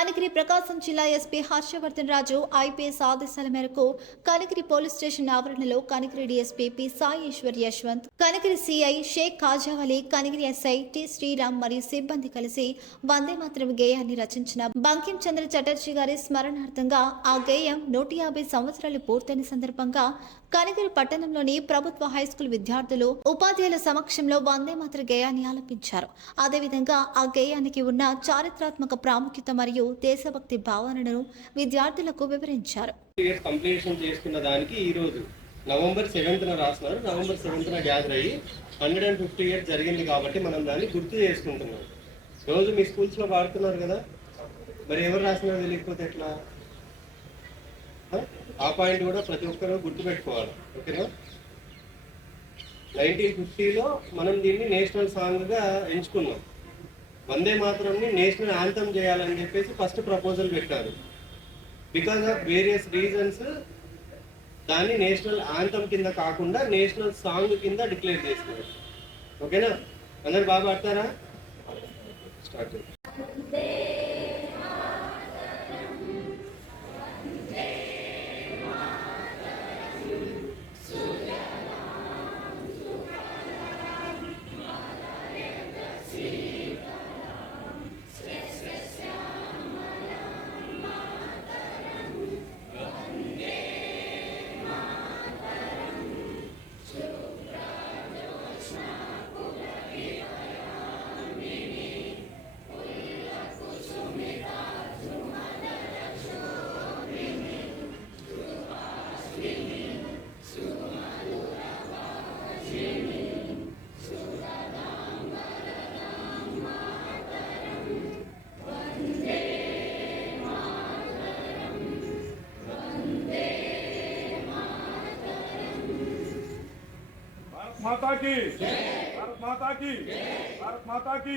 కనిగిరి ప్రకాశం జిల్లా ఎస్పీ హర్షవర్ధన్ రాజు ఐపీఎస్ ఆదేశాల మేరకు కనిగిరి పోలీస్ స్టేషన్ ఆవరణలో Kanigiri DSP P Sayeshwar Yashwant, Kanigiri CI Shaik Kajavali, Kanigiri SI T Sriram మరియు సిబ్బంది కలిసి వందే మాతరం గేయాన్ని రచించిన బంకిం చంద్ర చటర్జీ గారి స్మరణార్థంగా ఆ గేయం 150 సంవత్సరాలు పూర్తయిన సందర్భంగా కనిగిరి పట్టణంలోని ప్రభుత్వ హైస్కూల్ విద్యార్థులు ఉపాధ్యాయుల సమక్షంలో వందే మాతర గేయాన్ని ఆలపించారు. అదేవిధంగా ఆ గేయానికి ఉన్న చారిత్రాత్మక ప్రాముఖ్యత మరియు దేశభక్తి భావనను విద్యార్థులకు వివరించారు. కంప్లీషన్ చేసుకున్న దానికి ఈ రోజు నవంబర్ 7th రాస్తున్నారు. నవంబర్ 7th గ్యాదర్ అయ్యి 150 years జరిగింది కాబట్టి మనం దాన్ని గుర్తు చేసుకుంటున్నాం. రోజు మీ స్కూల్స్ లో వాడుతున్నారు కదా, మరి ఎవరు రాస్తున్నారో తెలియకపోతే ఎట్లా? ఆ పాయింట్ కూడా ప్రతి ఒక్కరు గుర్తుపెట్టుకోవాలి. ఓకేనా? 1950లో మనం దీన్ని నేషనల్ సాంగ్ గా ఎంచుకున్నాం. వందే మాతరంని నేషనల్ యాంథమ్ చేయాలని చెప్పేసి ఫస్ట్ ప్రపోజల్ పెట్టారు. బికాస్ ఆఫ్ వేరియస్ రీజన్స్ దాన్ని నేషనల్ యాంథమ్ కింద కాకుండా నేషనల్ సాంగ్ కింద డిక్లేర్ చేస్తున్నారు. ఓకేనా? అందరు బాగా పాడతారా? స్టార్ట్. माता की भारत माता की भारत माता की